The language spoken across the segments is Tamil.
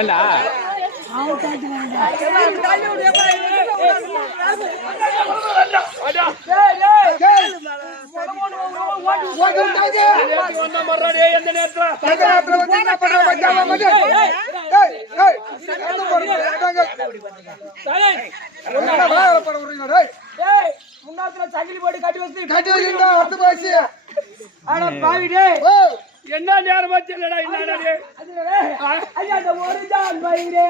ஏண்டா முன்னாத்துல சங்கிலி போட்டு கட்டி வச்சு என்ன நேரம் வச்சு இல்லடா இல்லடா ஒரு ஜான் பயிரே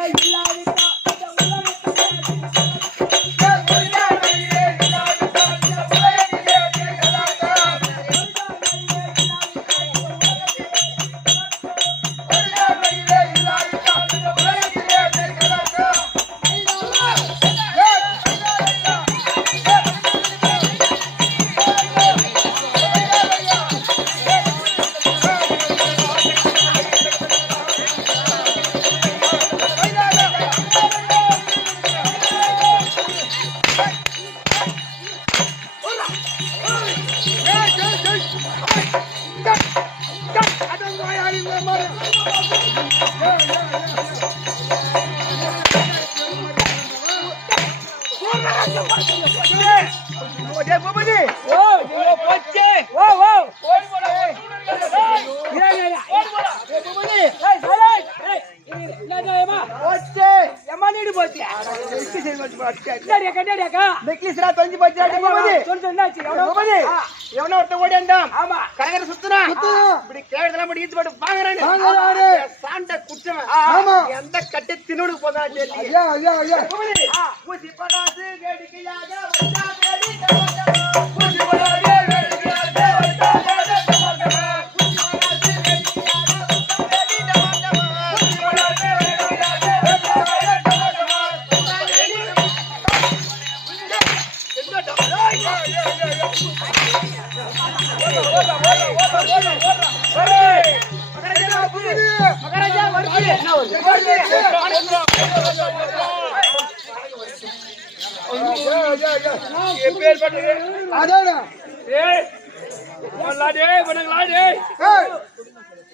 எந்த கட்டி தின்னு போதா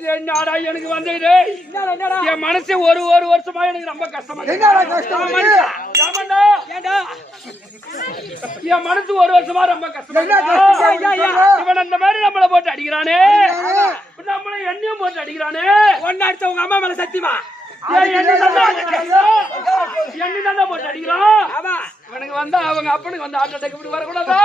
என்னடா எனக்கு வந்தது என் மனசு ஒரு வருஷமா எனக்கு ரொம்ப கஷ்டமா என் மனசு ஒரு வருஷமா ரொம்ப கஷ்டமா இவன் அந்த மாதிரி நம்மளை போட்டு அடிக்கிறானே நம்மளை எண்ணியும் போட்டு அடிக்கிறானே ஒன்னு அடிச்ச உங்க அம்மா மேல சத்தியமா எண்ணி தானே போட்டு அடிக்கிறான் இவனுக்கு வந்தா அவங்க அப்பனுக்கு வந்து ஹார்ட் அட்டாக் இப்படி வரக்கூடாதா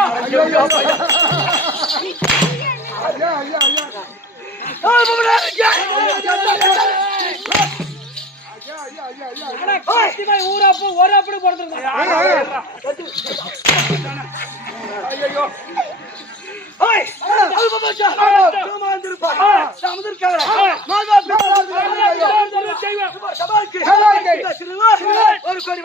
ஊரப்பு ஒரு அப்படி பிறந்திருக்கான் ஒரு கோடி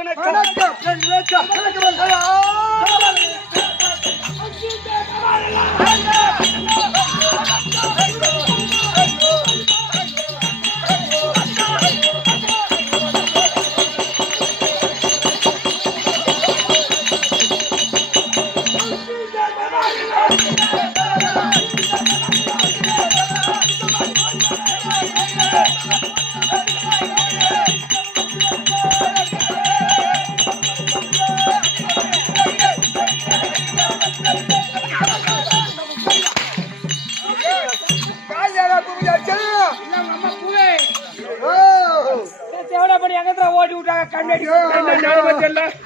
ஓட்டி விட்டாங்க கண்ணாடி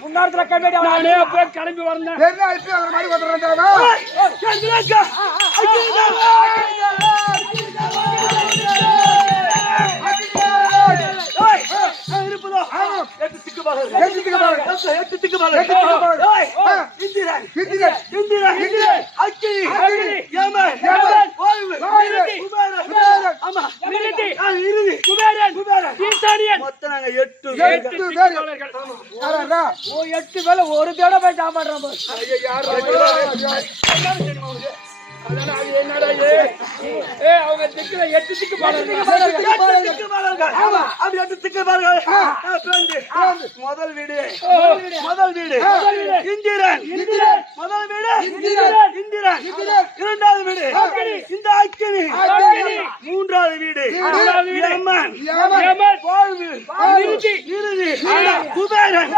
முன்னாடி கண்ணாடி கிளம்பி வரணும் ஒரு தடவை போய் சாப்பாடுறோம் என்னடா இது? அவங்க திக்குல 8 திக்கு பாடல்கள். முதல் வீடு இந்திரன். முதல் வீடு இந்திரன். இரண்டாவது வீடு இந்த அக்கினி. மூன்றாவது வீடு யமன். வாழ்வு. இறுதி குபேரன்.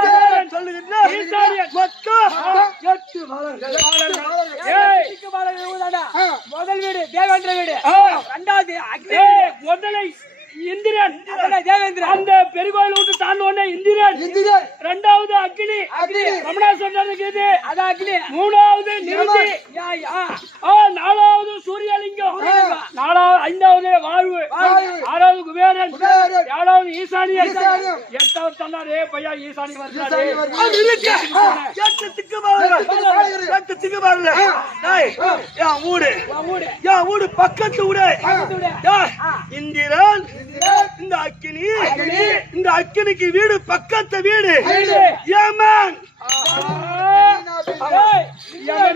சொல்லுகின்ற மொத்தம் 8 பாடல்கள். முதல் வீடு தேவேந்திர வீடு, இரண்டாவது முதலை இந்திரன், அந்த பெருகோயில் விட்டு தாண்டோனே இந்திரன், இரண்டாவது அக்னி, ரமணா சொன்னதுக்கு இது அதான் அக்னி, மூணாவது நிருதி, நாலாவது சூரியலிங்கம், ஐந்தாவது வாழ்வு, ஆறாவது குபேரன், ஏழாவது ஈசானியன், எட்டாவது சொன்னாரே பையா ஈசானி வருகிறாரே. ஊடு பக்கத்து ஊடு இந்திரன். இந்த அக்கினி, இந்த அக்கினிக்கு வீடு பக்கத்து வீடு யமன்.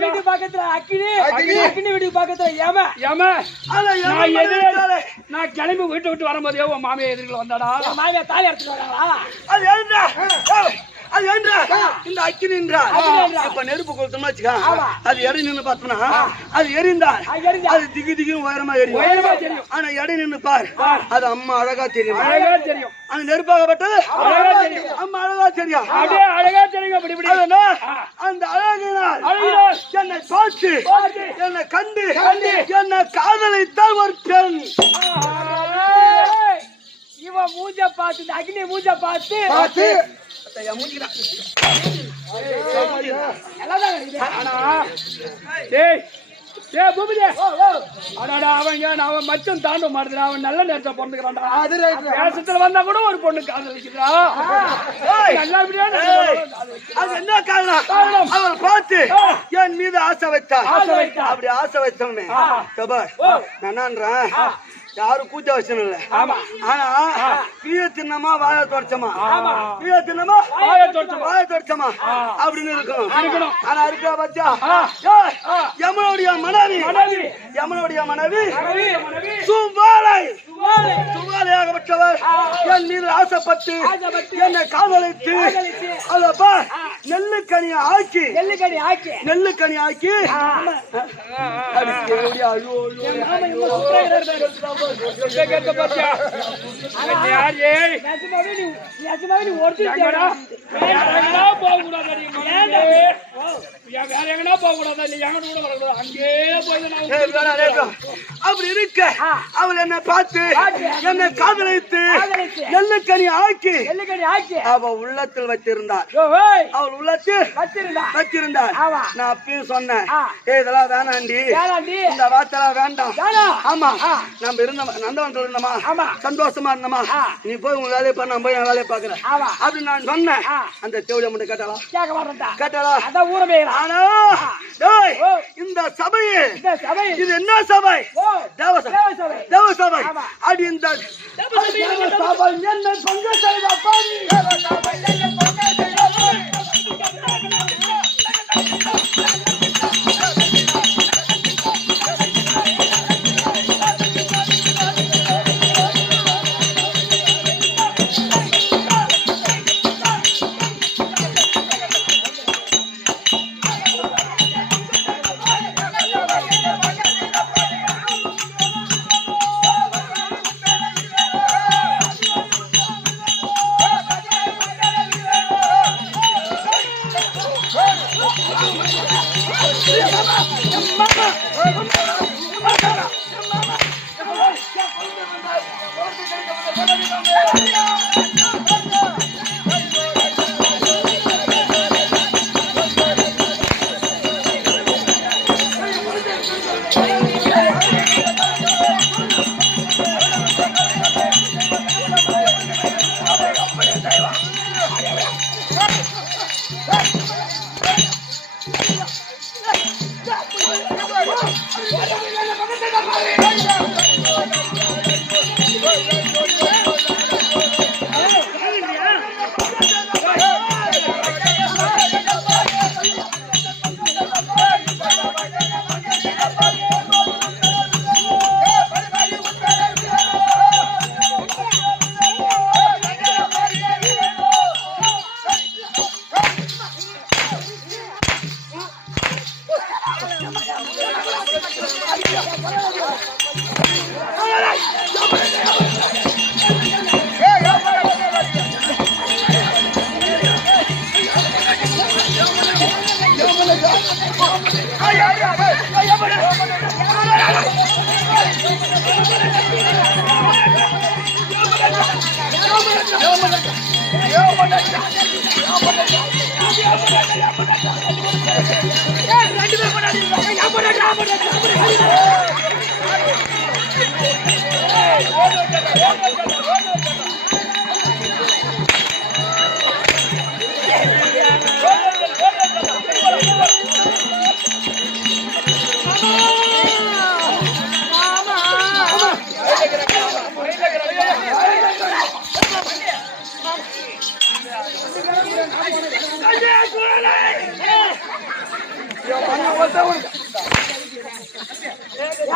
வீட்டு பக்கத்துல அக்கினி, அக்கினி வீட்டு பக்கத்துல யம. நான் கிளம்பி வீட்டை விட்டு வரும்போதே உன் மாமியா எதிரில வந்தாடா. மாமியா தாலி எடுத்துட்டு வராங்களா? அது என்ன? அது என்ன? இந்த அக்கினி என்றால் இப்ப நெருப்பு கொளுத்தோம்னு வச்சுக்கா, அது எடை நின்று பார்த்தோம்னா அது எரிந்தால் அது திகு திகு உயரமா எரியும். ஆனா எடை நின்று பார், அது அம்மா அழகா தெரியும். அந்த நெருப்பாகப்பட்டது அம்மா அழகா தெரியும். அழகா தெரியும். அந்த அழகினால் என்னை பார்த்து என்னை கண்டு என்னை காதலித்தால் ஒரு பெண். இவன் மூஞ்ச பார்த்து, அக்னி மூஞ்ச பார்த்து அவன் மச்சம் தாண்ட மாட்டேன். அவன் நல்ல நேரத்தை பிறந்துக்கிறான்டா. தேசத்துல வந்தா கூட ஒரு பொண்ணு காதலிக்கிறா. அது என்ன காரணம்? அவன் பார்த்து என் மீது ஆசை வைத்தான். அப்படி ஆசை வைத்தவனே நான் யாரும் கூச்ச வச்சனும் இல்ல. ஆனா கீழே தின்னமா வாழ தொடச்சமா, கீழே தின்னமா வாழ தொடச்சமா அப்படின்னு இருக்கணும். ஆனா இருக்கிற பச்சா யமனுடைய மனைவி, யமனுடைய மனைவி சுவாலை, சுவாலையாகப்பட்டவர் என் மீது ஆசைப்பட்டு என்னை காதலித்து அதப்பா நெல்லுக்கனியை ஆக்கி, நெல்லுக்கனி ஆக்கி அப்படி இருக்க அவள் என்னை பார்த்து என்னை காதலித்து நெல்லுக்கனி ஆக்கி அவ உள்ளத்தில் வச்சிருந்தார். அவள் உள்ளத்தில் வச்சிருந்தார். நான் அப்பயும் சொன்னேன், இதெல்லாம் வேணாண்டி, இந்த வார்த்தைலாம் வேண்டாம். ஆமா நம்ம இருந்த நந்தவனத்துல இருந்தோமா, சந்தோஷமா இருந்தோமா, நீ போய் உங்க வேலையை பண்ண, போய் என் வேலையை பாக்குறேன் அப்படின்னு நான் சொன்னேன். அந்த தேவடிய மட்டும் கேட்டாளா? ஆனா இந்த சபையே, இது என்ன சபை? தேவசபை. அது இந்த சபை என்ன பங்கு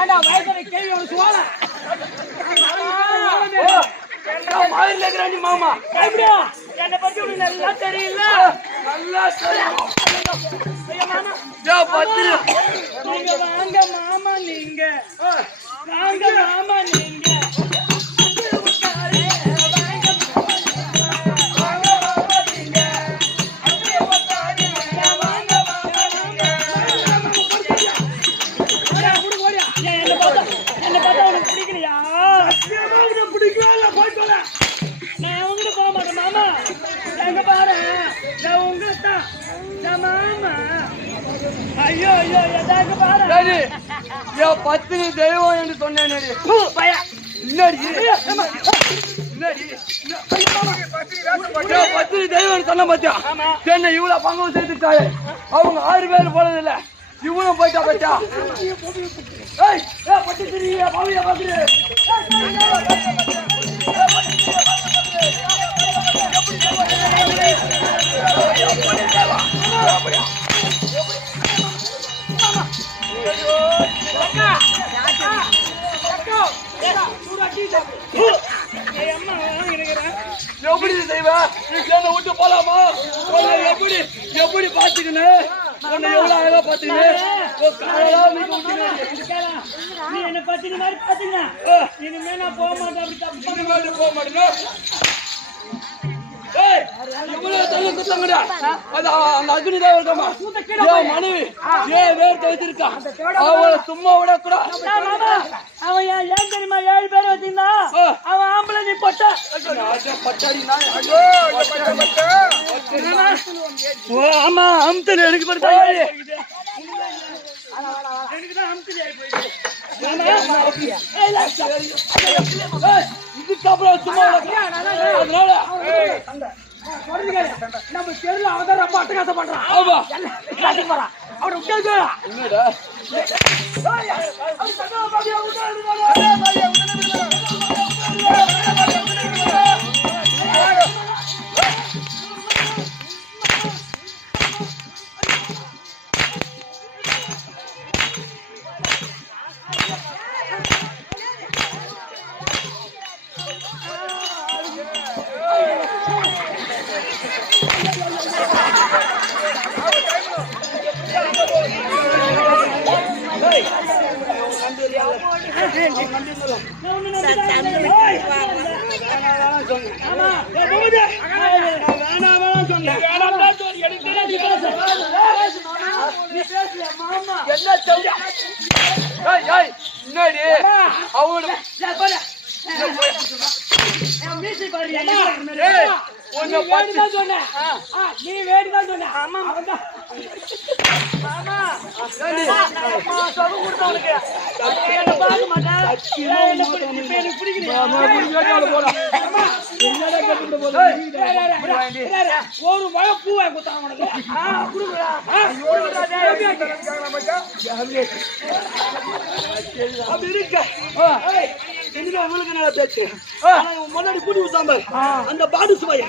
ஏண்டா வயசுல கேள்வி ஒன்று சுவால மாதிரி இருக்கிறாண்டி மாமா எப்படியா என்னை பத்தி உனக்கு நல்லா தெரியல நல்லா தெரியும் மாமா பத்து நீங்க வாங்க மாமா நீங்க வாங்க மாமா நீங்க ஐயோ ஐயோ எதாக பாரு பத்தினி தெய்வம் என்று சொன்னேன் பத்தினி தெய்வம் சொன்ன பாத்தியா என்ன இவ்வளவு பங்கு சேர்த்துட்டாரு அவங்க 6 பேர் போனதில்ல இவனும் போயிட்டா பச்சா பத்தி தெரிய பாவியா பாத்து எப்படி செய்வா என்ன விட்டு போலாமா எப்படி எப்படி பாத்துக்கணும் உன்னை எவ்வளவு அழகா பாத்துக்கணும் நீ என்ன பத்தி மாதிரி பாத்தீங்க இனிமே நான் போக மாட்டேன் அப்படி போக மாட்டேன் மனைவி வச்சிருக்கா அவளை சும்மா விடக்கூடாது அவன் ஏன் தெரியுமா 7 பேர் வச்சிருந்தா அவன் ஆம்பளை நீ பொட்ட ஆமா அம்தல் எனக்கு படுத்தா எனக்குதான் அமுக்கி போயிடுச்சு இதுக்கப்புறம் சும்மா அதனால நம்ம தெருல அவதான் ரொம்ப அட்டகாசம் பண்றான் ஆமா போறான் அவனை விட்டு என்னடா நீ வேடிதான் சொன்ன ஆமா ஒரு மழை பூவா குத்தான் உனக்கு அப்படி இருக்க உங்களுக்கு நல்லா பேச்சு முன்னாடி கூட்டி விட்டாம அந்த பாடு சுவையா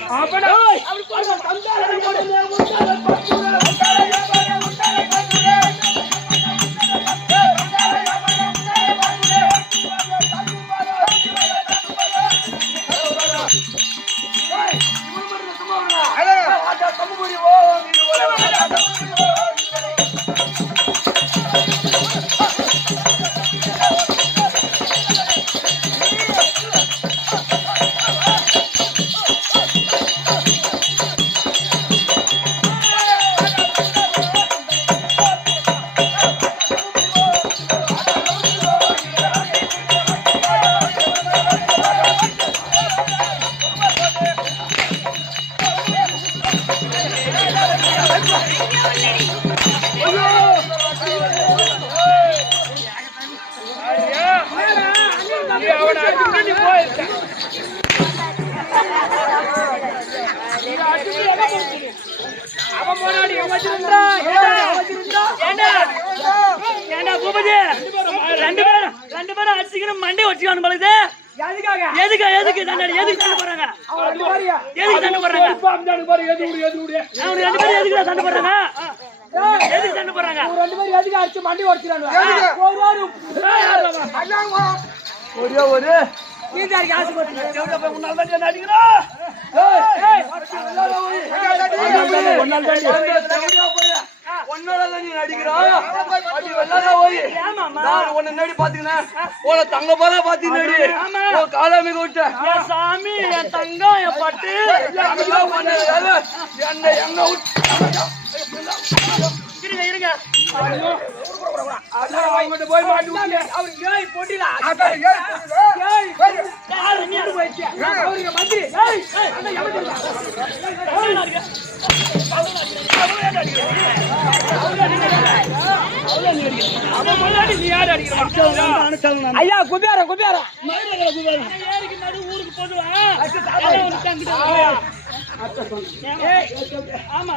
அவன் போராடி வச்சிருந்தா ஏண்டா பூபதி ரெண்டு பேரும் அடிச்சுக்கணும் மண்டை வச்சுக்கணும் பழுது எதுக்கு தண்டனை எதுக்கு சண்டை போடுறாங்க எதுக்கு சண்டை போடுறாங்க அவனுக்கு ரெண்டு பேரும் எதுக்கு சண்டை போடுறாங்க எதுக்கு சண்டை போடுறாங்க ரெண்டு பேரும் எதுக்கு அடிச்சு மண்டி வச்சிருக்காங்க ஒரு நீதாருக்கு ஆசை போட்டு உன்னால தான் அடிக்கிறோம் நீ நடிக்கிறான் நடி பாத்தீங்கன்னா தங்க போல பாத்தீங்கன்னா காலாமிக விட்ட சாமி என் தங்கம் என் பட்டு இருங்க போய் மாட்டி போட்டில மந்திரி ஐயா குபியாரா ஏரிக்கு நடு ஊருக்கு போடுவான் ஆமா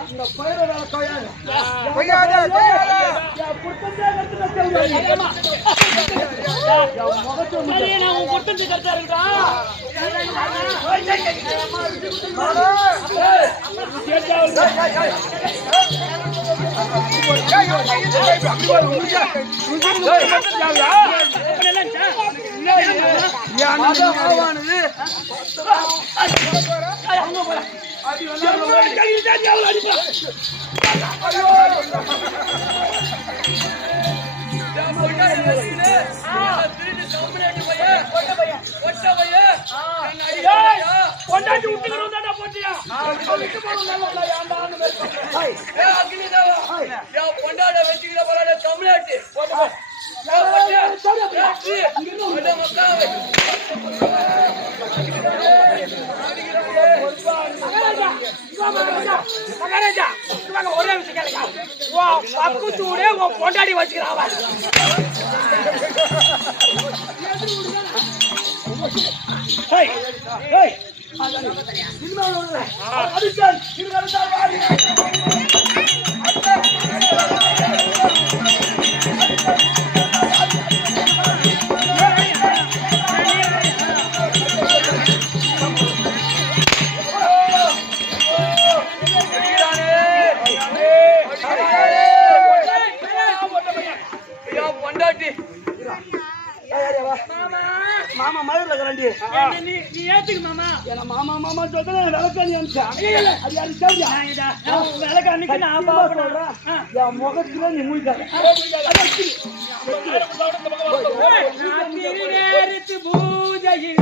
நான் பொட்டு கரெக்டா இருக்கா கொண்டாடி விட்டுக்கணும் தாண்டா போட்டியா கொண்டாட வச்சுக்கிற பரவாயில்ல தமிழ்நாட்டு ஒரே விஷயம் கேளுங்க பக்குத்தூடே கொண்டாடி வச்சுக்கிறான் மாமா மதுரில் இருக்கிறாண்டி நீ ஏத்துக்கு மாமா மாமா சொல்றேன் விளக்காணி அனுப்பிச்சா அது அனுப்பிச்சா விளக்காணிக்கு நான் பாப்பேன் என் முகத்துல நீ மூழ்காத பூஜையில்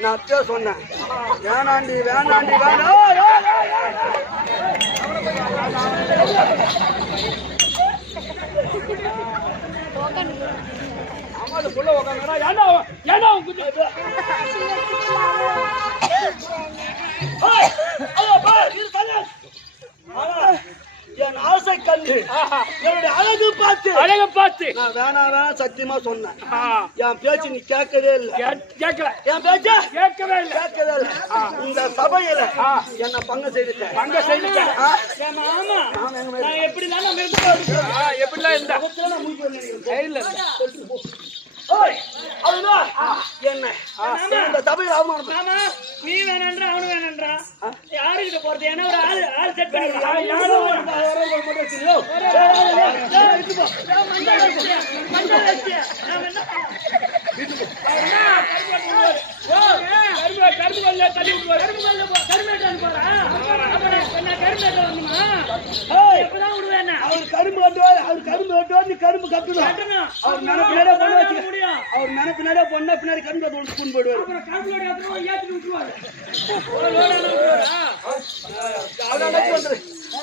நான் சொன்னேன் வேணாண்டி வேணாண்டி என் ஆசை கண்டு என்னுடைய அழகு பார்த்து நான் வேணாம் சத்தியமா சொன்னேன் என் பேச்சு நீ கேட்கவே இல்லை கேட்கல என் பேச்ச கேட்கவே இல்லை இந்த சபையில என்ன பங்கு செய்துட்டேன் மாமா நான் எப்படிலாம் எப்படிலாம் இருந்தா என்ன இந்த சபையில் அவமானம் மாமா நீ வேணான்றா அவனு வேணான்றா யாருக்கிட்ட போறது ஏன்னா ஒரு ஆள் செட் பண்ணி கரும்பு கட்டுவார் நீ கரும்பு கட்டணும் அவர் நினைப்பினாலே பொண்ணா பின்னாடி கரும்பு ஸ்பூன் போடுவார்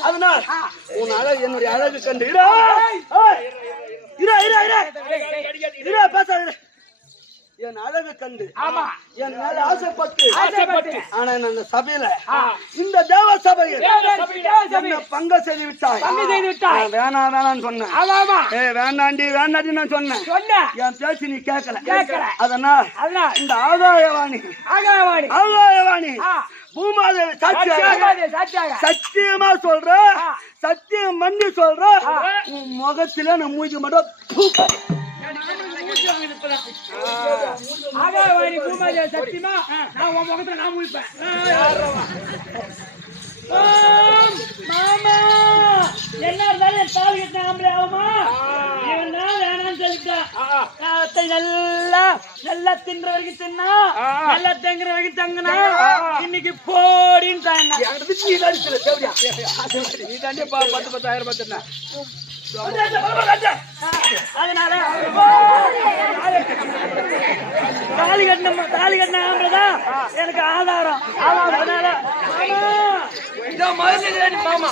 அதனால் உன் அழகு என்னுடைய அழகு கண்டு பேசாத என் அழகு கண்டு ஆமா என் மேல ஆசைப்பட்டு ஆசைப்பட்டு ஆனா நான் அந்த சபையில இந்த தேவ சபையில் என்ன பங்க செய்து விட்டாய் நான் வேணாம்னு சொன்னேன் ஆமா வேண்டாண்டி நான் சொன்னேன் சொன்ன என் பேச்சு நீ கேட்கல அதனால் இந்த ஆகாயவாணி பூமாதேவி சத்தியமா சொல்ற சத்தியம் பண்ணி சொல்ற உன் முகத்துல நான் மூஞ்சி மட்டும் ஆகாயவாணி பூமாதேவி சத்தியமா நான் உன் முகத்துல நான் முடிப்பேன் மாமா என்ன இருந்தாலும் தாலி கட்டின ஆம்பளை ஆகுமா இவன் தான் வேணாம்னு சொல்லிட்டான் அத்தை நல்லா தின்ற வரைக்கும் தின்னா நல்லா தங்குற வரைக்கும் தங்குனா இன்னைக்கு போடின்னு நீ தானே 10,000 பார்த்துனா அதனால தாலி கட்டின ஆம்பளைதான் எனக்கு ஆதாரம் அதனால மாமா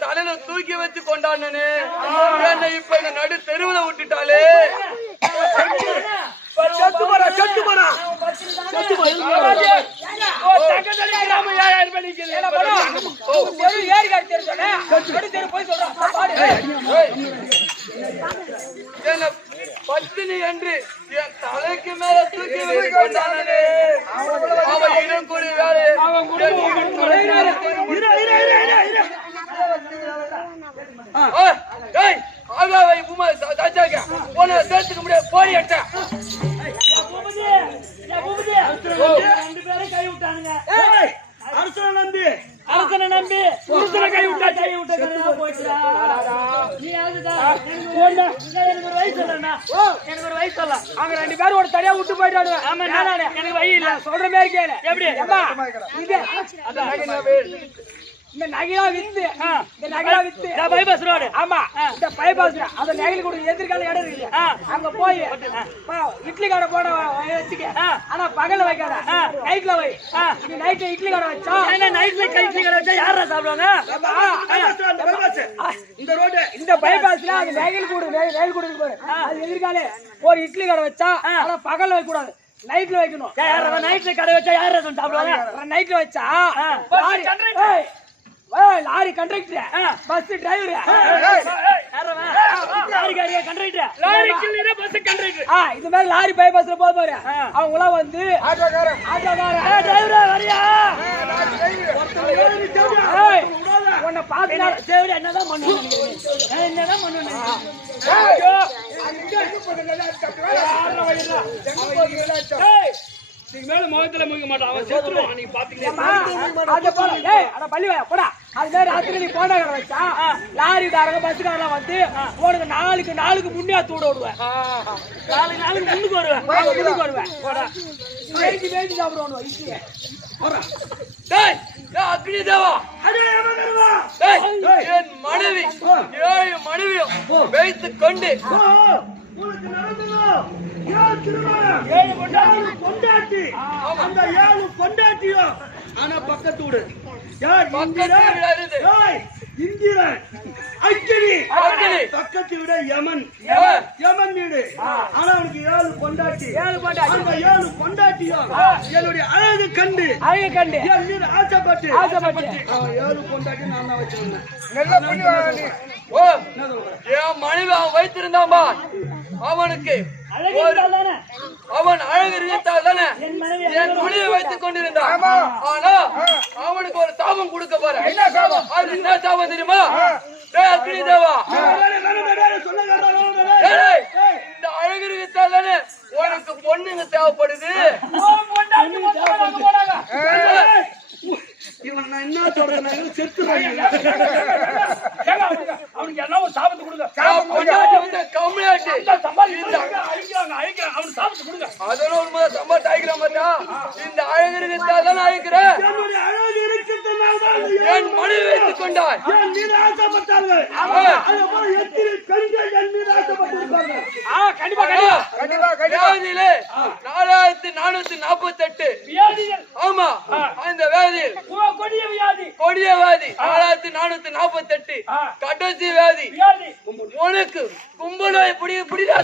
தலையில தூக்கி வச்சு கொண்டாடுனே என்னை இப்ப இந்த நடு தெருவுல விட்டுட்டாலே பத்தினி என்று என் தலைக்கு மேல தூக்கி வச்சு கொண்டாடுனே அவன் இடம் கூடிய வேலை ஆகாவை உமா தாச்சாக்க போன சேர்த்துக்க முடியாது போடி அட்ட ரெண்டு பேரும் கை விட்டானுங்க அரசனை நம்பி புருஷனை கை விட்டா போயிடுறா நீ எனக்கு ஒரு வயசு இல்லண்ணா எனக்கு ஒரு வயசு இல்ல அவங்க 2 பேரும் ஒரு தனியா விட்டு போயிட்டாங்க ஆமா நானே எனக்கு வழி இல்ல சொல்ற மாதிரி கேளு எப்படி இந்த நகையா வித்து இந்த நகையா வித்து பைபாஸ் ரோடு ஆமா இந்த பைபாஸ் அந்த நகையில கூட எதிர்கால இடம் இருக்கு அங்க போய் இட்லி கடை போட வச்சுக்க ஆனா பகல வைக்காத நைட்ல வை நீ நைட்ல இட்லி கடை வச்சா நைட்ல இட்லி கடை வச்சா யாரா சாப்பிடுவாங்க இந்த ரோடு இந்த பைபாஸ்ல அந்த நகையில் கூட ரயில் கூட இருக்கு பாரு அது எதிர்கால ஒரு இட்லி கடை வச்சா ஆனா பகல வைக்க கூடாது நைட்ல வைக்கணும் நைட்ல கடை வச்சா யாரா சாப்பிடுவாங்க நைட்ல வச்சா லாரி கண்டக்டர் பஸ் டிரைவர் இந்த மாதிரி லாரி பைபாஸ்ல போது பாரு அவங்க எல்லாம் வந்து உன்னை பார்த்து என்னதான் பண்ணுவேன் மேல முகத்துல முக மாட்டான் அவன் செத்துருவான் நீங்க பாத்தீங்கன்னா அது மாதிரி ராத்திரி நீ போண்டா கடை வச்சா லாரிக்காரங்க பஸ்ஸுக்காரங்க வந்து உனக்கு நாளுக்கு முன்னே தூட விடுவேன். நாளுக்கு முன்னுக்கு வருவேன் வேண்டி சாப்பிடுவோம் இட்லியை அக்னி தேவா என் மனைவி 7 மனைவியும் வைத்துக் கொண்டு உனக்கு நடந்ததும் 7 பொண்டாட்டி அந்த 7 பொண்டாட்டியும் ஆனா பக்கத்து வீடு இந்திரன் அக்கினி பக்கத்து வீடு யமன் வீடு ஆனா அவனுக்கு 7 பொண்டாட்டி அந்த 7 பொண்டாட்டியும் என்னுடைய அழகு கண்டு என் மீது ஆசைப்பட்டு 7 பொண்டாட்டி நான் தான் வச்சிருந்தேன். என் மனைவி அவன் வைத்திருந்தான்பா அவனுக்கு அவன் அழகு இருந்தால் தானே என் மனைவி வைத்துக் கொண்டிருந்தான். ஆனா அவனுக்கு ஒரு சாபம் கொடுக்க போற அது என்ன சாபம் தெரியுமா? அக்னி தேவா இந்த அழகு இருந்தால் தானே உனக்கு பொண்ணுங்க தேவைப்படுது. இவன் நான் என்ன சொல்றேன் செத்து அவனுக்கு என்ன ஒரு சாபத்தை கொடுங்க அதெல்லாம் உண்மை சம்பாட்டு அழிக்கிறான் பார்த்தா இந்த அழகு இருந்தால் தானே அழிக்கிறேன். என் மனைவி வைத்துக் கொண்டாய் மீது ஆசைப்பட்டார்கள் அதே போல எத்தனை பெண்கள் என் மீது ஆசைப்பட்டிருப்பாங்க கண்டிப்பா வியாதியிலே 4448 வியாதிகள் ஆமா அந்த வியாதியில் கொடிய வியாதி கொடிய வியாதி 4448 கடைசி வியாதி உனக்கு கும்பல புடிடா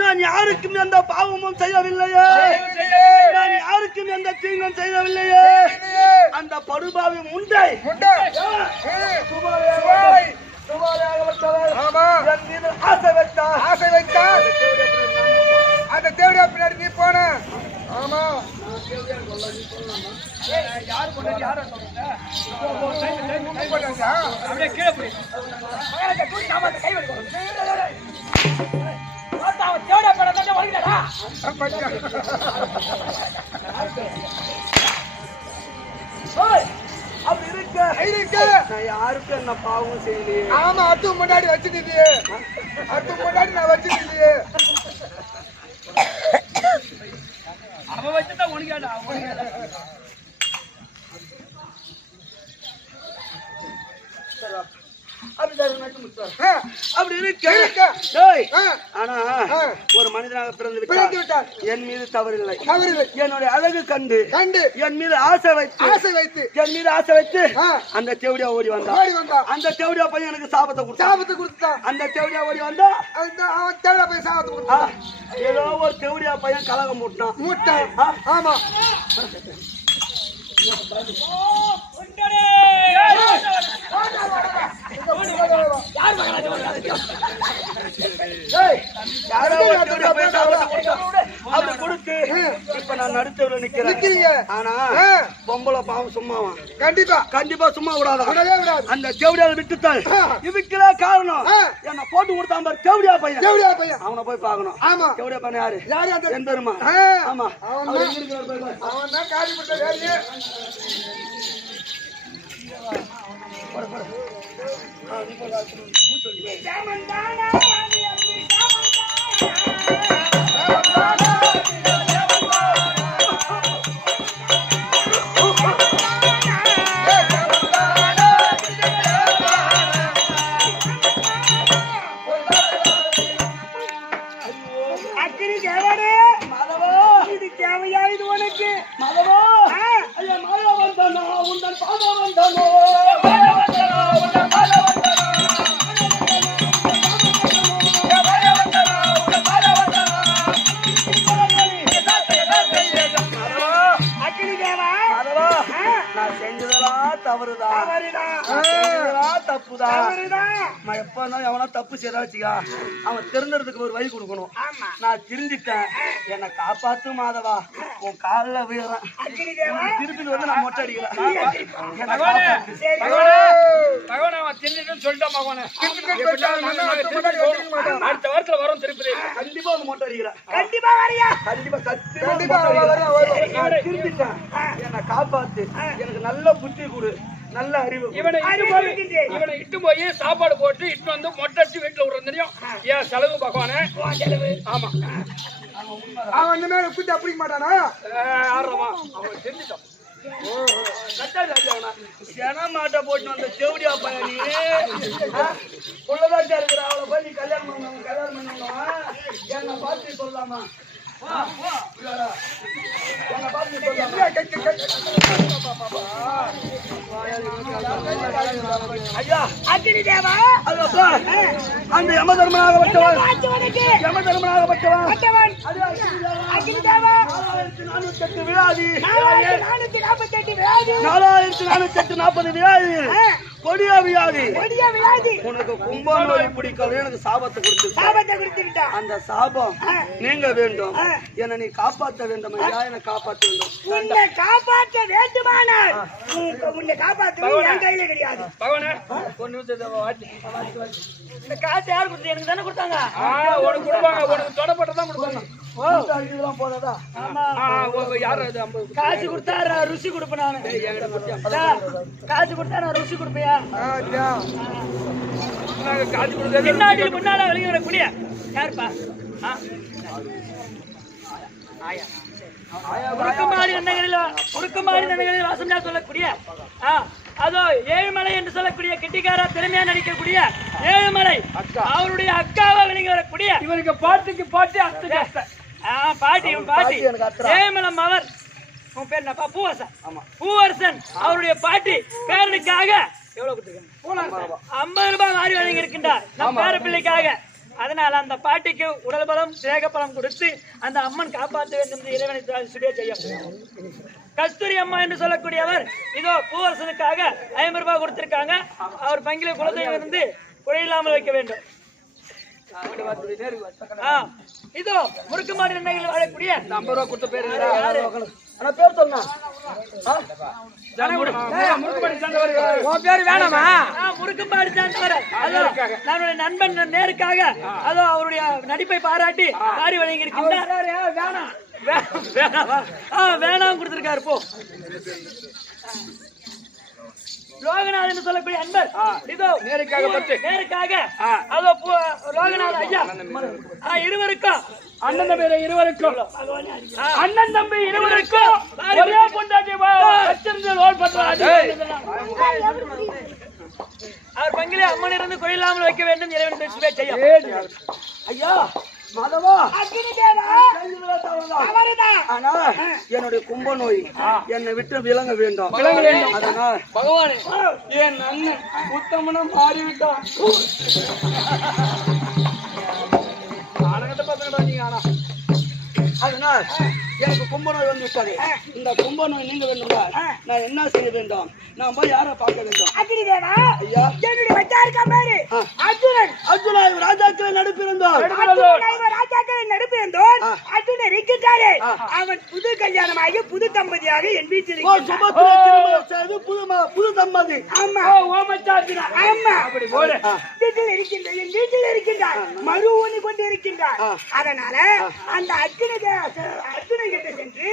நான் யாருக்கும் எந்த பாவமும் செய்யவில்லையே நான் யாருக்கும் எந்த தீங்கும் செய்யவில்லையே அந்த படுபாவி முண்டை என் மீது ஆசை வைத்தார் அந்த தேவடியா பின்னாடி நீ போன ஆமா யாருக்கும் என்ன பாவம் செய்யலையே ஆமா அத்து முன்னாடி வச்சுட்டு அத்து முன்னாடி நான் வச்சுட்டு அவன் வச்சுதான் உனக்காடா அப்படி இருக்கு ஆனா ஒரு மனிதனாக பிறந்து விட்டார் என் மீது தவறில்லை என்னுடைய அழகு கண்டு என் மீது ஆசை வைத்து என் மீது ஆசை வைத்து அந்த தேவடியா ஓடி வந்தான் அந்த தேவடியா பையன் எனக்கு சாபத்தை கொடுத்தான் அந்த தேவடியா ஓடி வந்தா தேவடியா பையன் சாபத்தை கொடுத்தான் ஏதோ ஒரு தேவடியா பையன் கலகம் மூட்டான் ஆமா இப்ப நான் நடுத்தவரை நிக்கிறேன் ஆனா பொம்பளை பாவம் சும்மாவா கண்டிப்பா சும்மா விடாத அந்த தேவடியாவை விட்டுத்தாள் இதுக்குல காரணம் என்ன போட்டு கொடுத்தான் பாரு தேவடியா பையன் அவனை போய் பாக்கணும் ஆமா தேவடியா பையன் யாரு என் பெருமா ஆமா அவன் தான் காரியப்பட்ட வேலையே தப்பு செய்தா அவன் திருந்தறதுக்கு ஒரு வழி கொடுக்கணும் நான் திருந்திட்டேன் என்னை காப்பாத்து மாதவா உன் காலில் விழுறேன் திருப்பி வந்து நான் மொட்டை அடிக்கிறேன் அடுத்த வாரத்துல வரும் திருப்பி கண்டிப்பா வந்து மொட்டை அடிக்கிறேன் கண்டிப்பா வரியா கண்டிப்பா திருந்திட்டேன் என்னை காப்பாத்து எனக்கு நல்ல புத்தி கொடு, நல்ல அறிவு. இவனை இட்டு போய் சாப்பாடு போட்டு இட்டு வந்து மொட்டை அடிச்சு வீட்டுல விடுறது தெரியும். ஏன் செலவு பகவானே? ஆமா, அவன் அந்த மேல புத்தி அப்படி மாட்டானா? ஆடுறவா அவன் தெரிஞ்சுட்டான். மாட்டை போட்டு வந்த செவடியா பையன் உள்ளதாச்சா இருக்கிற அவளை போய் நீ கல்யாணம் பண்ணவா என்ன பார்த்து சொல்லலாமா? என்ன பார்த்து சொல்லலாமா? ஐயா அக்னி தேவா அதுப்பா அந்த யமதர்மனாகப்பட்டவன் அக்னி தேவா 4448 வியாதி 448 வியாதி 4440 வியாதி கொடிய வியாதி கொடிய வியாதி உனக்கு கும்பநோய் பிடிக்கல எனக்கு சாபத்தை கொடுத்துட்டா அந்த சாபம் நீங்க வேண்டும் என்னை நீ காப்பாற்ற வேண்டும் ஐயா என்னை காப்பாற்ற வேண்டும் உன்னை காப்பாற்ற வேண்டுமானால் உன்னை காப்பாற்றுவது என் கையில கிடையாது பகவானே இந்த காசு யார் கொடுத்து எனக்கு தானே கொடுத்தாங்க உனக்கு கொடுப்பாங்க, உனக்கு தொடப்பட்டதான் கொடுப்பாங்க. போதாதா யாரு அது 50 காசு கொடுத்தா ருசி கொடுப்பேன் நானு காசு கொடுத்தா நான் ருசி கொடுப்பேன் காசு கொடுக்க பின்னாடி முன்னால வெளியே வரக்கூடிய யாருப்பா உருக்குமாடி நன்னங்களில் வாசம் சொல்லக்கூடிய அதோ ஏழுமலை என்று சொல்லக்கூடிய கெட்டிக்காரா திறமையா நடிக்கக்கூடிய ஏழுமலை அவருடைய அக்காவா வெளியே வரக்கூடிய இவனுக்கு பாட்டுக்கு பாட்டு அர்த்தம் பாட்டி ஏழுமலம் அவர் உன் பேர் என்னப்பா? பூவரசன் அவருடைய பாட்டி பேரனுக்காக எவ்வளவு கொடுத்துருக்காங்க? 50 ரூபாய் மாறி வழங்கி இருக்கின்றார் நம் பேர பிள்ளைக்காக. அதனால அந்த பாட்டிக்கு உடல் பலம் தேக பலம் கொடுத்து அந்த அம்மன் காப்பாற்ற வேண்டும் என்று இறைவனை சுடிய செய்யும். கஸ்தூரி அம்மா என்று சொல்லக்கூடியவர் இதோ பூவரசனுக்காக 50 ரூபாய் கொடுத்திருக்காங்க. அவர் பங்கில குலதெய்வம் இருந்து குறையில்லாமல் வைக்க வேண்டும். இதோ முறுக்குமாடி எண்ணெய்கள் வாழக்கூடிய 50 ரூபாய் கொடுத்த பேரு பேர் சொன்னா பேரு வேணாமா? முறுக்குமாடி சார்ந்தவர் நம்முடைய நண்பன் நேருக்காக அதோ அவருடைய நடிப்பை பாராட்டி பாடி வழங்கி இருக்கின்றார். வேணாம் கொடுத்திருக்காரு. போ லோகநாதன் சொல்லக்கூடிய அன்பர் இதோ நேருக்காக அதோ லோகநாத ஐயா இருவருக்கும் அண்ணன் தம்பி இருவருக்கும் ஒரே பொண்டாட்டி அவர் பங்கிலே அம்மன் இருந்து குறையில்லாமல் வைக்க வேண்டும் இறைவன் பேசுவே செய்யும். ஐயா மாதவா ஆனா என்னுடைய கும்ப நோய் என்னை விட்டு விளங்க வேண்டும். அதனால் பகவானே என் அண்ணன் உத்தமனா மாறிவிட்டான். அதனால் எனக்கு கும்ப நோய் வந்து விட்டது. இந்த கும்ப நோய் நீங்க வேண்டும் நான் என்ன செய்ய வேண்டும்? நான் போய் யாரை பார்க்க வேண்டும்? ஐயா அர்ஜுனா ராஜாக்களை நடுப்பிருந்தோம். அவன் புது கல்யாணமாகி புது தம்பதியாக என் வீட்டில் புது தம்பதி. ஆமா என் வீட்டில் இருக்கின்றார் மறு ஊனி கொண்டு இருக்கின்றார். அதனால அந்த அர்ஜுனை கிட்ட சென்று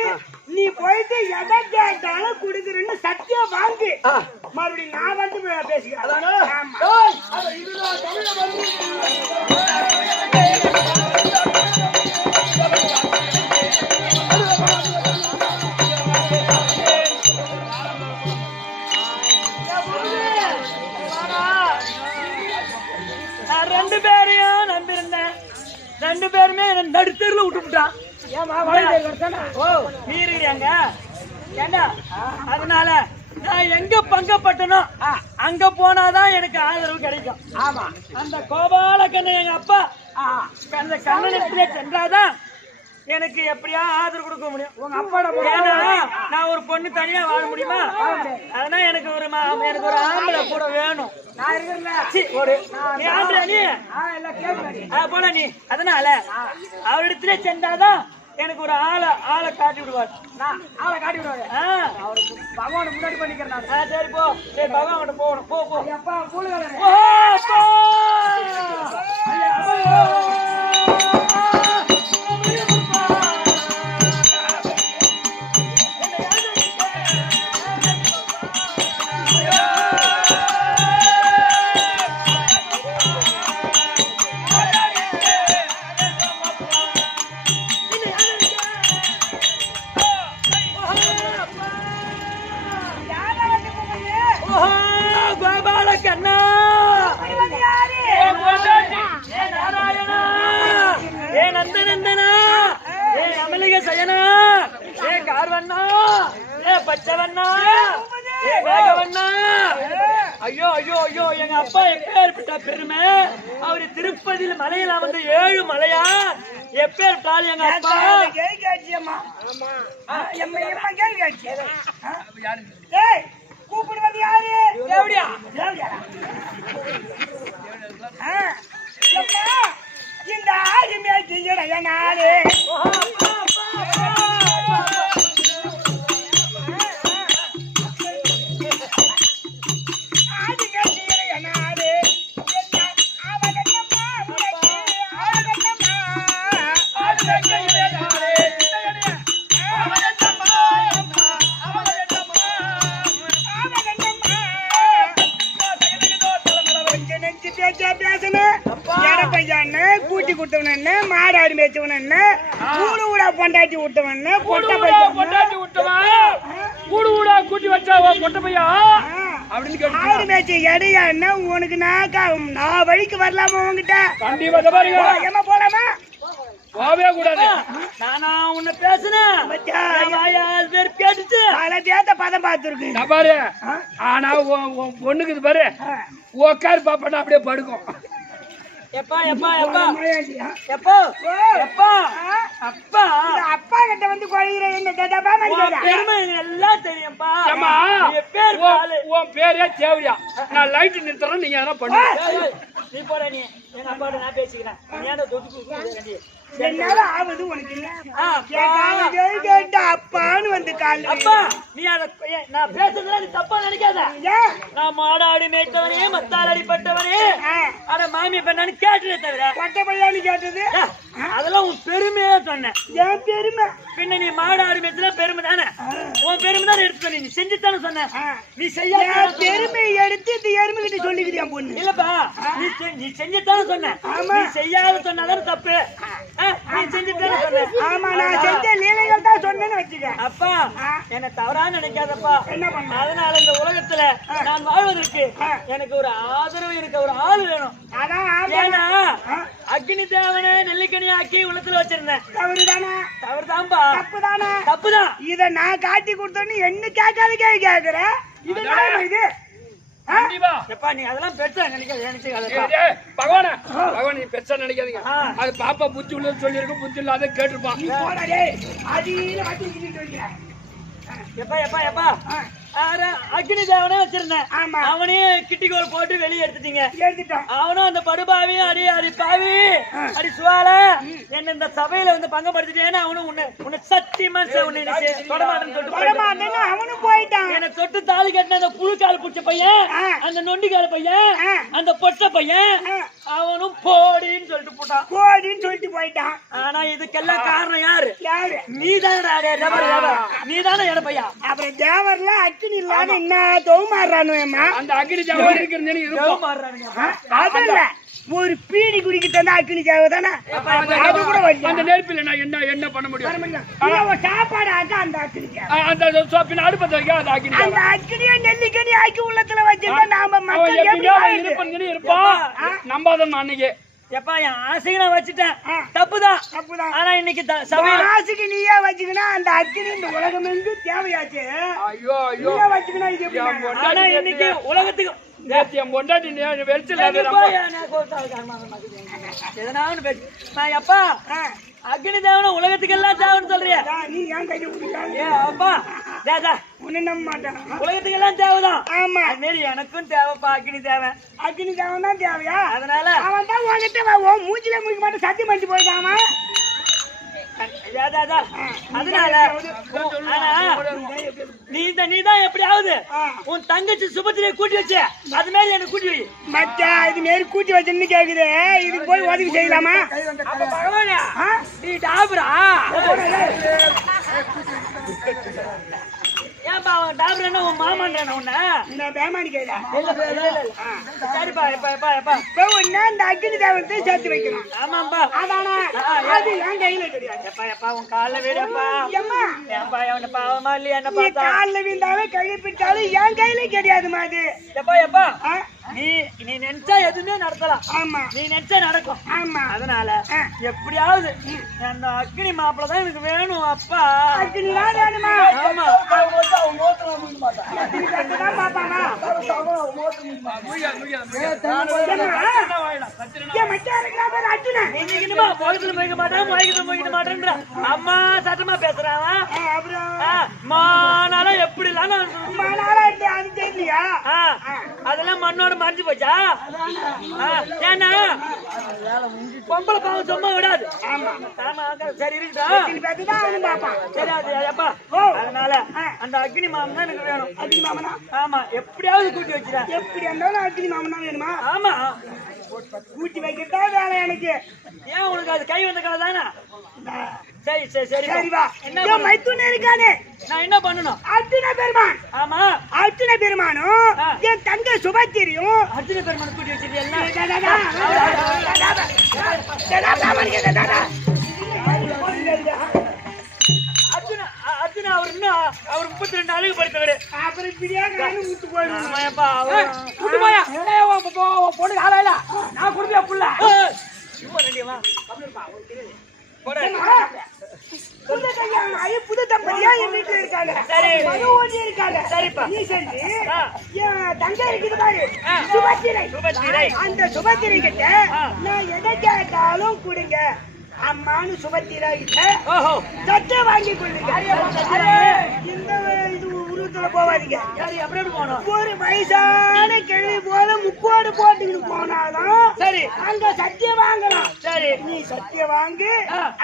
நீ போயிட்டு எதை கேட்டாலும் கொடுக்குறேன்னு சத்தியம் வாங்கு. மறுபடியும் நான் வந்து பேசுகிறேன். நான் 2 பேரையும் நம்பியிருந்தேன். 2 பேருமே நடுத்தருல விட்டுட்டான். அதனால நான் எங்க பங்கப்பட்டனோ அங்க போனாதான் எனக்கு ஆதரவு கிடைக்கும். ஆமா அந்த கோபால கண்ணன் எங்க அப்பா அந்த கண்ணனத்திலே சென்றாதான் எனக்கு எப்படியா ஆதரவு கொடுக்க முடியும். உங்க அப்பா நான் ஒரு பொண்ணு தனியா வாழ முடியுமா? அதனால எனக்கு ஒரு ஆம்பளை கூட வேணும். போன நீ அதனால அவரிடத்திலே சென்றாதான் எனக்கு ஒரு ஆளை காட்டி விடுவார். ஆளை காட்டி விடுவாரு. பகவான முன்னாடி பண்ணிக்கிறேன். சரி போ. சரி பகவான் போகணும். போ போ. கண்ணா ஏ நாராயணா ஏ நந்தநந்தனா ஏ அமலிக சயனா ஏ கார்வண்ணா ஏ பச்சவண்ணா ஏ வேகவண்ணா ஐயோ ஐயோ ஐயோ எங்க அப்பா எப்பேற்பட்ட பெருமை அவரு திருப்பதியில் மலையில வந்து 7 மலையா எப்பேற்பட்டாலும் எங்க அப்பா கூப்பிடுவது யாரு? தேவடியா இந்த ஆதி மேய்ச்சி இடையனாலே கூட்டி கொடுத்தவன மாடாடி மேய்ச்சவன கூடு ஊடா பொண்டாட்டி விட்டவன பொண்டாட்டி விட்டவன் கூடு ஊடா கூட்டி வச்சா பொட்ட பையா அப்படின்னு ஆடு மேய்ச்சி எடையா என்ன உனக்கு நான் வழிக்கு வரலாமா உங்ககிட்ட? கண்டிப்பா பாருங்க ஏமா போலாமா? போவே கூடாது. நானா உன்னை பேசுனேன் பேர் கேட்டுச்சு பல தேத்த பதம் பார்த்துருக்கு பாரு ஆனா பொண்ணுக்கு இது பாரு உக்காரு பாப்பா அப்படியே படுக்கும். எப்பா எப்பா எப்பா எப்பா எப்பா அப்பா அப்பா கிட்ட வந்து கொள்கிற என்ன கேட்டாப்பா பெருமை எல்லாம் தெரியும்பா. ஏம்மா, உன் பேரே தேவையா? நான் லைட் நிறுத்துறேன், நீங்க எதனா பண்ணுங்க. நீ போற நீ எங்க அப்பாட்ட நான் பேசிக்கிறேன். நீ ஏன்டா தொட்டு என்னால ஆவது உனக்கு இல்ல. கேட்ட அப்பான்னு வந்து கால அப்பா நீ நான் பேசுறதுல நீ தப்பா நினைக்காத. நான் மாடாடி மேய்த்தவனே மத்தால் அடிப்பட்டவனே ஆனா மாமி பெண்ணான்னு கேட்டதே தவிர பட்ட பையானு கேட்டது அதெல்லாம் உன் பெருமையா சொன்னேன். என் பெருமை பின்ன நீ மாடாடி மேய்ச்சல பெருமை தானே, உன் பெருமை தானே எடுத்து நீ செஞ்சுத்தானே சொன்ன. நீ செய்ய பெருமை எடுத்து இந்த எருமை கிட்ட சொல்லிக்கிறியா பொண்ணு? இல்லப்பா நீ செஞ்சுத்தானே சொன்ன. நீ செய்யாத சொன்னாதானே தப்பு. நீ செஞ்சுத்தானே சொன்ன. ஆமா நான் செஞ்ச லீலைகள் தான் சொன்னேன்னு வச்சுக்க. அப்பா என்ன தவறா நினைக்காதப்பா. அதனால இந்த உலகத்துல நான் வாழ்வதற்கு எனக்கு ஒரு ஆதரவு, எனக்கு ஒரு ஆள் வேணும். ஏன்னா அக்னி தேவனை நெல்லிக்கனி ஆக்கி உள்ளத்துல வச்சிருந்தேன். தவறுதானா? தவறுதான்பா. தப்புதானா? தப்புதான். இத நான் காட்டி கொடுத்தோன்னு என்ன கேட்காத கேக்குற இது இது எப்பா நீ அதெல்லாம் பெருசா நினைக்காத. பகவான பகவான் நீ பெருசா நினைக்காதீங்க. அது பாப்பா புத்தி உள்ளது சொல்லிருக்கு, புத்தி இல்லாத கேட்டிருப்பான். எப்பா எப்பா எப்பா அக்னி தேவனே வச்சிருந்தேன். அவனே கிட்டிகோல் போட்டு வெளியே எடுத்துட்டீங்க. அவனும் அந்த படுபாவியும் அடி அடி பாவி அடி சுவால என்ன இந்த சபையில வந்து பங்கப்படுத்திட்டேன்னு அவனும் உன்னை சத்தியமா அவனும் போயிட்டான். என்ன தொட்டு தாலி கட்டின அந்த புழுக்கால் புடிச்ச பையன், அந்த நொண்டிக்கால பையன், அந்த பொட்ட பையன் அவனும் போடின்னு சொல்லிட்டு போட்டான். போடின்னு சொல்லிட்டு போயிட்டான். ஆனா இதுக்கெல்லாம் காரணம் யாரு? யாரு? நீ தானே என பையா. அப்புறம் தேவர்ல அக்கினி இல்லாத என்ன தோமாறானுமா? அந்த அக்கினி தேவர் இருக்கிறது அதல்ல ஒரு பீடி குடிக்கிட்டு வந்தா அக்கினி தேவை தானே. அது கூட அந்த நெருப்பில் நான் என்ன பண்ண முடியும்? சாப்பாடு ஆக்க அந்த அக்கினி அந்த சோப்பின் அடுப்பத்தை வைக்க அந்த அக்கினி அந்த அக்கினியை நெல்லிக்கனி ஆக்கி உள்ளத்துல வச்சிருந்தா நாம மக்கள் இருப்பான். நம்பாதம்மா அன்னைக்கு எப்பா என் ஆசையை நான் வச்சுட்டேன். தப்புதான் தப்புதான். ஆனா இன்னைக்கு சபையில ஆசைக்கு நீயே வச்சுக்கினா அந்த அக்கினி இந்த உலகம் எங்கு தேவையாச்சு. ஐயோ ஐயோ வச்சுக்கினா இது ஆனா இன்னைக்கு உலகத்துக்கு என் பொண்டாட்டி வெளிச்சல் அப்பா அக்னி தேவன உலகத்துக்கு எல்லாம் தேவைன்னு சொல்றியா? நீ ஏன் கை அப்பா உன்னை நம்ப மாட்டேன். உலகத்துக்கு எல்லாம் தேவைதான். ஆமா அது மாரி எனக்கும் தேவைப்பா அக்னி தேவை. அக்னி தேவன் தான் தேவையா? அதனால அவன் தான் உங்ககிட்ட மூஞ்சில முடிக்க மாட்டேன் சத்தியம் பண்ணி போயிட்டான். அதனால நீதான் எப்படியாவது உன் தங்கச்சி சுபத்திரியை கூட்டி வச்சு அது மாதிரி எனக்கு கூட்டி வை. மச்சா இது மாரி கூட்டி வச்சுன்னு கேக்குது. இதுக்கு போய் உதவி செய்யலாமா? பகவானா நீ டாபரா ஏன்பா அவன் டாக்டர் என்ன உன் மாமான்றான உன்ன நான் பேமானி கேட்டேன். சரிப்பா எப்பா இப்போ ஒண்ணு அந்த அக்னி தேவத்தை சேர்த்து வைக்கணும். ஆமாம்பா அதானே அது என் கையில கிடையாது. எப்பா உன் காலில் வீடப்பா ஏம்மா ஏன்பா அவன பாவமா இல்லையா என்ன நீ பார்த்தா காலில் விழுந்தாலும் கை பிடிச்சாலும் என் கையில கிடையாதுமா அது. எப்பா ஆ? நீ நினைச்சா எதுவுமே நடத்தலாம் ஆமா நீ நினைச்சா நடக்கும் ஆமா அதனால எப்படியாவது அந்த அக்னி மாப்பிள்ள தான் எனக்கு வேணும் அப்பா அக்னி தான் வேணுமா? ஆமா அக்னி தான் பாப்பானா? ஏன் மச்சான் இருக்கிறா பாரு அர்ஜுனன். என்னமா பொழுதுல மொய்க்க மாட்டான் மொய்க்க மாட்டேன்ற அம்மா சத்தமா பேசுறான் அப்புறம் மானாலும் எப்படி ரொம்ப நாளா இருக்கு, அது தெரியலையா? அதெல்லாம் மண்ணோட மறைஞ்சு போச்சா ஏன்னா பொம்பளை பாவம் சும்மா விடாது ஆமா சரி இருக்குதா இனி பார்த்துதான் அவனும் பாப்பான். சரி அது அப்பா அதனால அந்த அக்னி மாமன் தான் எனக்கு வேணும் அக்னி மாமனா? ஆமா எப்படியாவது கூட்டி வச்சுறேன் எப்படி இருந்தாலும் அக்னி மாமனா வேணுமா? ஆமா கூட்டி வைக்கிறதா வேலை எனக்கு. ஏன் உனக்கு அது கை வந்த கலை தானே சரி சரி சரி சரி வா. என்ன ஏன் மைத்துனன் இருக்கானே நான் என்ன பண்ணணும் அர்ஜுன பெருமான். ஆமா அர்ஜுன பெருமானும் என் தங்கை சுபத்திரியும் அர்ஜுன பெருமான் கூட்டி வச்சிருக்கீங்க அர்ஜுன அவர் இன்னும் அவர் 32 அழகு படித்தவரு அப்புறம் இப்படியா நானும் விட்டு போயிடுவேன். ஆமாப்பா விட்டு போயா பொண்ணு ஆளா இல்ல நான் குடுப்பியா புள்ள புது கல்யாணம் ஆகி புது தம்பதியா என் வீட்டுல இருக்காங்க. சரி. மது ஊட்டி இருக்காங்க. சரிப்பா. நீ செஞ்சு என் தங்கை இருக்குது பாரு சுபத்திரை. சுபத்திரை. அந்த சுபத்திரை கிட்ட நான் எதை கேட்டாலும் கொடுங்க அம்மானு சுபத்திரை கிட்ட ஓஹோ சட்டை வாங்கி கொடுங்க. இந்த இது உருவத்துல போவாதீங்க. சரி அப்படி எப்படி போகணும் ஒரு வயசான கிழவி போல முக்கோடு போட்டுக்கிட்டு போனாலும் சரி அங்க சத்தியம் வாங்கலாம். சரி நீ சத்தியம் வாங்கி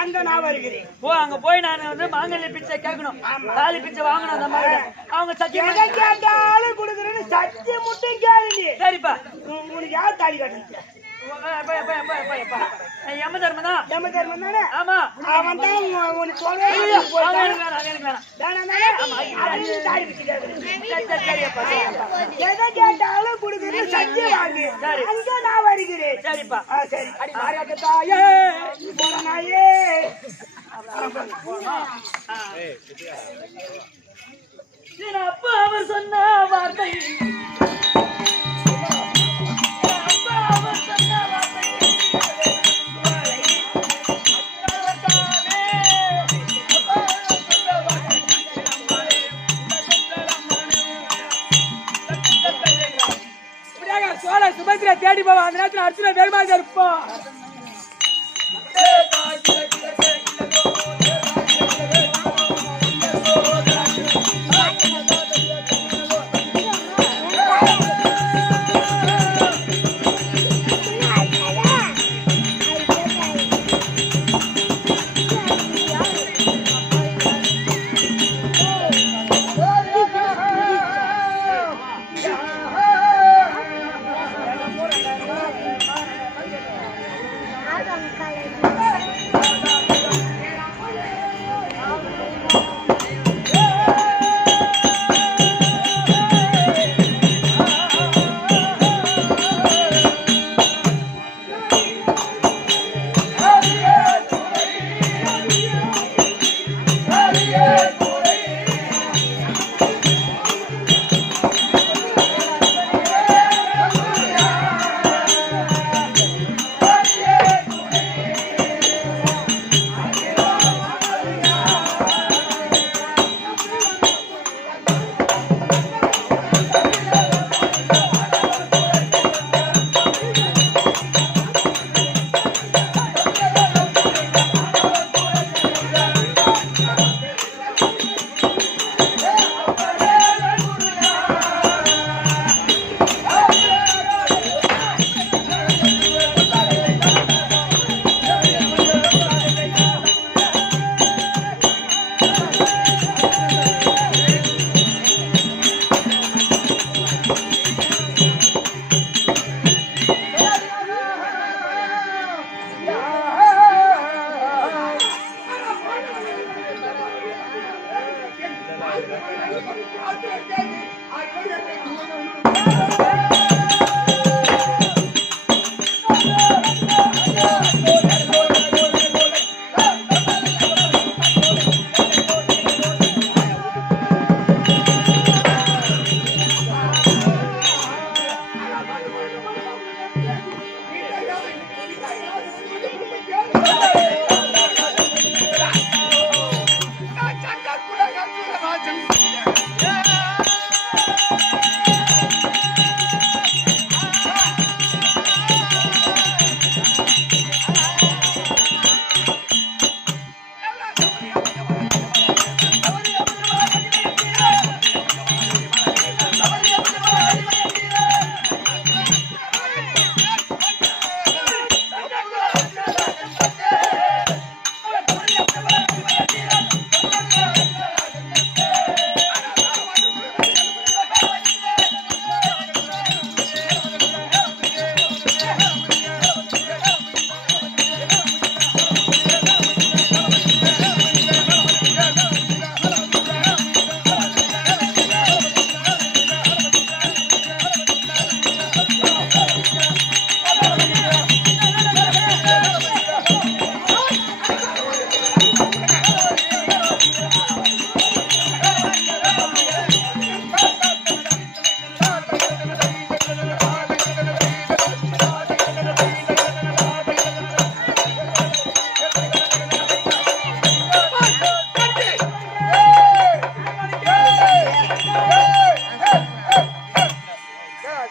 அங்க நான் வருகிறேன். அங்க போய் நான் வந்து மாங்கல்ய பிச்சை கேட்கணும் தாலி பிச்சை வாங்கணும் அந்த மாதிரி அவங்க சத்தியம் எதை கேட்டாலும் கொடுக்குறேன்னு சத்தியம் மட்டும் கேளு நீ. சரிப்பா உனக்கு யார் தாலி கட்டுறது? யம தர்மம் தான் யம தர்மம் தானே? ஆமா அவன் தான் உனக்கு போவே தாலி பிச்சு எதை கேட்டாலும் கொடுக்குறேன்னு சத்தியம் வாங்கி அங்க நான் வருகிறேன். சரிப்பா சரி அடி மாரியாக்க தாயே போன நாயே. அப்பா அவர் சொன்ன வார்த்தை சோழ சுபத்திரை தேடி போவா அந்த நேரத்தில் அர்ஜுன பெருமாள் இருப்போம் Adam kalemi.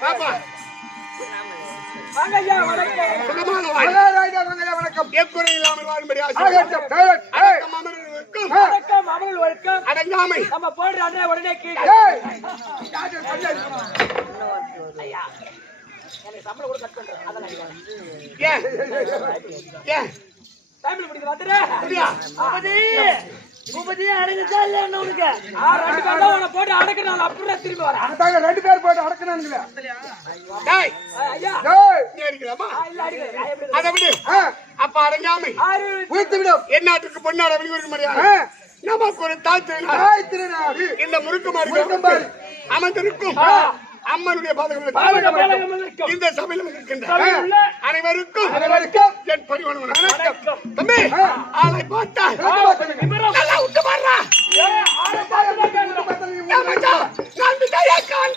பாப்பா வாங்க ஐயா, வணக்கம். சுகமாக வாழ். வணக்கம். எக்குறை இல்லாமல் வாழும்படி ஆகட்டும். அடக்கம் அமர்வுக்கும் வணக்கம், அமல் வணக்கம். அடங்காமை நம்ம போடுற அண்ணே உடனே கீழே. ஏய், ஐயா, எனக்கு சம்பளம் கூட கட் பண்றேன். அதெல்லாம் இல்ல. ஏன் ஏன் டைம்ல பிடிக்க வந்துடுறேன். பூபதி, பூபதி அடங்குதா இல்ல என்ன உனக்கு? 2 பேர் தான் உன்னை போட்டு அடக்குனால அப்படியே திரும்பி வரேன். அதாங்க 2 பேர் போட்டு அடக்கணுங்களே. டேய் ஐயா, ஏய், நீ அடிக்கலாமா இல்ல அடிக்கிறேன். நான் எப்படி அதை விடு அப்ப அடங்காமை ஆறு உயிர்த்து விடும். எந்நாட்டுக்கு பொன்னாட வெளியூர் மரியாதை ஆ, நமக்கு ஒரு தாய்த்திருநாள் தாய் திருநாடு. இந்த முறுக்குமாரி முறுக்குமாரி. அமர்ந்திருக்கும் அம்மனுடைய பாதங்களுக்கு பாலகம் இருக்கும். இந்த சபையில் இருக்கின்ற சபையில் அனைவருக்கும் வணக்கம். என் பணிவான வணக்கம். வணக்கம். தம்பி ஆளை பார்த்தா விவரம். நல்லா விட்டு பாடுறா ஏய், ஆளை பார்த்து தான் கேட்கிறோம். நான் விட்டாயா காண